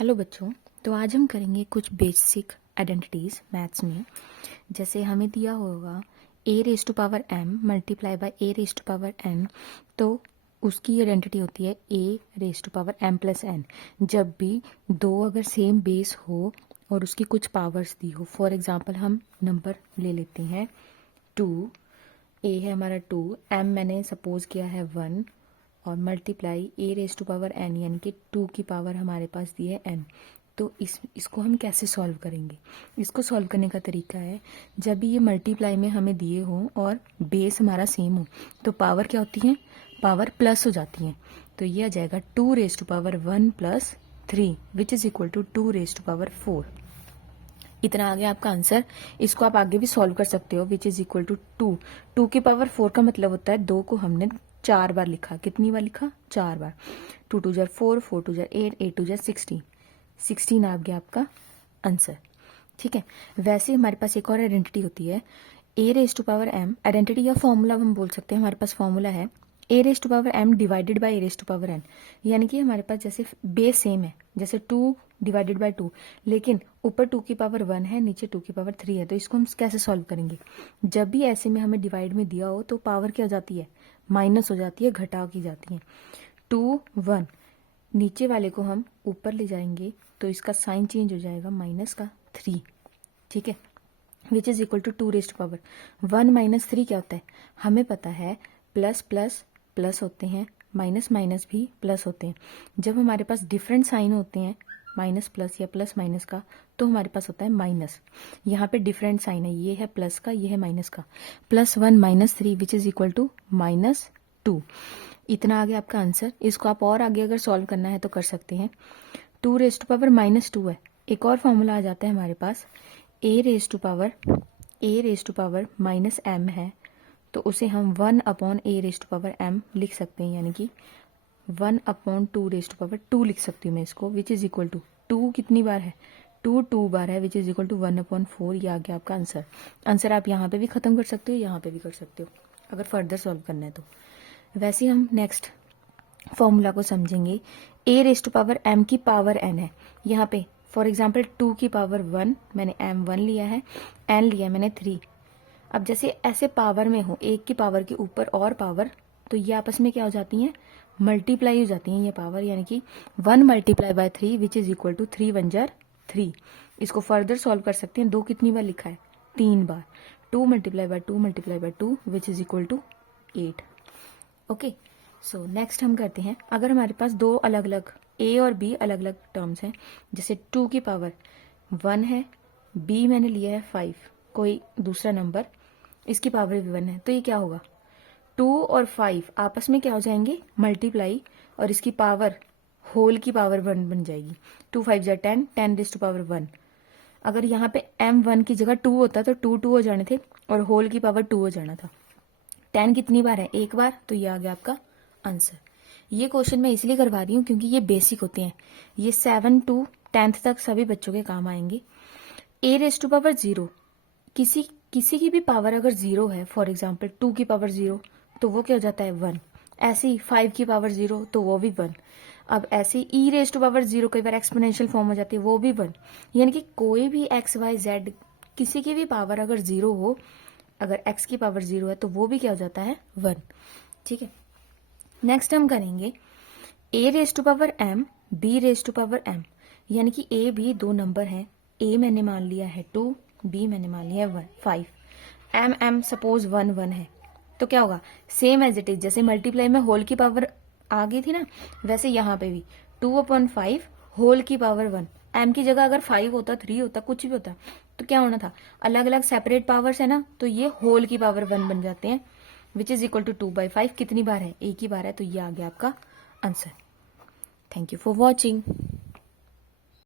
Hello बच्चों। तो आज हम करेंगे कुछ बेसिक आइडेंटिटीज़ मैथ्स में। जैसे हमें दिया होगा a raise to power m multiply by a raise to power n, तो उसकी आइडेंटिटी होती है a raise to power m plus n. जब भी दो अगर सेम बेस हो और उसकी कुछ पावर्स दी हो, फॉर एग्जांपल हम नंबर ले लेते हैं 2, ए है हमारा 2, एम मैंने सपोज किया है 1 और multiply a raise to power n, यानी कि 2 की पावर हमारे पास दी है एन। तो इसको हम कैसे सॉल्व करेंगे? इसको सॉल्व करने का तरीका है, जब भी ये मल्टीप्लाई में हमें दिए हों और बेस हमारा सेम हो तो पावर क्या होती है? पावर प्लस हो जाती है। तो ये आ जाएगा 2 raise to power 1 plus 3 which is equal to 2 raise to power 4। इतना आ गया आपका आंसर। इसको आप आगे भी सॉल्व कर सकते हो, विच इज इक्वल टू 2। 2 की पावर 4 का मतलब होता है 2 को हमने 4 बार लिखा। कितनी बार लिखा? 4 बार। 2 twos are 4, 4 twos are 8, 8 twos are 16। 16 आ गया आपका आंसर। ठीक है। वैसे हमारे पास एक और आइडेंटिटी होती है a raise to power m. Identity या फॉर्मूला हम बोल सकते हैं। हमारे पास फॉर्मूला है a raise to power m divided by a raise to power n. यानी कि हमारे पास जैसे बेस सेम है, जैसे 2 डिवाइडेड बाई 2, लेकिन ऊपर 2 की पावर 1 है, नीचे 2 की पावर 3 है। तो इसको हम कैसे सॉल्व करेंगे? जब भी ऐसे में हमें डिवाइड में दिया हो तो पावर क्या हो जाती है? माइनस हो जाती है, घटाव की जाती है। 2 1, नीचे वाले को हम ऊपर ले जाएंगे तो इसका साइन चेंज हो जाएगा माइनस का 3। ठीक है। Which is equal to 2 raise to power 1 minus 3 क्या होता है? हमें पता है प्लस प्लस प्लस होते हैं, माइनस माइनस भी प्लस होते हैं। जब हमारे पास डिफरेंट साइन होते हैं माइनस प्लस या प्लस माइनस का, तो हमारे पास होता है माइनस। यहाँ पे डिफरेंट साइन है, ये है प्लस का, ये है माइनस का। +1 minus 3 which is equal to -2। इतना आ गया आपका आंसर। इसको आप और आगे अगर सॉल्व करना है तो कर सकते हैं। 2 रेज टू पावर -2 है। एक और फॉर्मूला आ जाता है हमारे पास, a raise to power minus m है, तो उसे हम 1 upon a raise to power m लिख सकते हैं, यानी कि 1 अपॉन 2 रेज टू पावर 2 लिख सकती हूँ मैं इसको, विच इज इक्वल टू 2 कितनी बार है? 2 बार है, which is equal to 1 upon 4। ये आ गया आपका आंसर। आंसर आप यहाँ पे भी खत्म कर सकते हो, यहाँ पे भी कर सकते हो, अगर फर्दर सॉल्व करना है तो। वैसे हम नेक्स्ट फॉर्मूला को समझेंगे। ए रेज टू पावर एम की पावर एन है। यहाँ पे फॉर एग्जाम्पल 2 की पावर 1, मैंने एम 1 लिया है, एन लिया है मैंने 3। अब जैसे ऐसे पावर में हो, एक की पावर के ऊपर और पावर, तो ये आपस में क्या हो जाती हैं? मल्टीप्लाई हो जाती हैं ये पावर, यानी कि 1 multiply by 3 which is equal to 3 1 are 3। इसको फर्दर सॉल्व कर सकते हैं। 2 कितनी बार लिखा है? 3 बार। 2 multiply by 2 multiply by 2 which is equal to 8। Okay. So next हम करते हैं, अगर हमारे पास दो अलग अलग ए और बी अलग अलग टर्म्स हैं, जैसे 2 की पावर 1 है, बी मैंने लिया है 5, कोई दूसरा नंबर, इसकी पावर भी 1 है, तो ये क्या होगा? 2 और 5 आपस में क्या हो जाएंगे? मल्टीप्लाई, और इसकी पावर होल की पावर 1 बन जाएगी। 2 5 जा 10, 10 रेज टू पावर 1। अगर यहाँ पे m1 की जगह 2 होता तो 2 2 हो जाने थे और होल की पावर 2 हो जाना था। 10 कितनी बार है? एक बार। तो ये आ गया आपका आंसर। ये क्वेश्चन मैं इसलिए करवा रही हूँ क्योंकि ये बेसिक होते हैं, ये 7 to 10th तक सभी बच्चों के काम आएंगे। ए रेज टू पावर 0, किसी की भी पावर अगर 0 है, फॉर एग्जाम्पल 2 की पावर 0, तो वो क्या हो जाता है? 1। ऐसे ही 5 की पावर 0, तो वो भी 1। अब ऐसे ई रेज टू पावर 0 कई बार एक्सपोनेंशियल फॉर्म हो जाती है, वो भी 1। यानी कि कोई भी एक्स वाई जेड किसी की भी पावर अगर 0 हो, अगर x की पावर 0 है तो वो भी क्या हो जाता है? 1। ठीक है। नेक्स्ट हम करेंगे a raise to power m b raise to power m, यानी कि a b दो नंबर हैं। a मैंने मान लिया है 2, b मैंने मान लिया है 5, m सपोज 1 1 है, तो क्या होगा? सेम एज इट इज, जैसे मल्टीप्लाई में होल की पावर आ गई थी ना, वैसे यहाँ पे भी 2/5 होल की पावर 1। m की जगह अगर 5 होता, 3 होता, कुछ भी होता, तो क्या होना था? अलग अलग सेपरेट पावर्स है ना, तो ये होल की पावर 1 बन जाते हैं, विच इज इक्वल टू 2/5। कितनी बार है? एक ही बार है, तो ये आ गया आपका answer. Thank you for watching.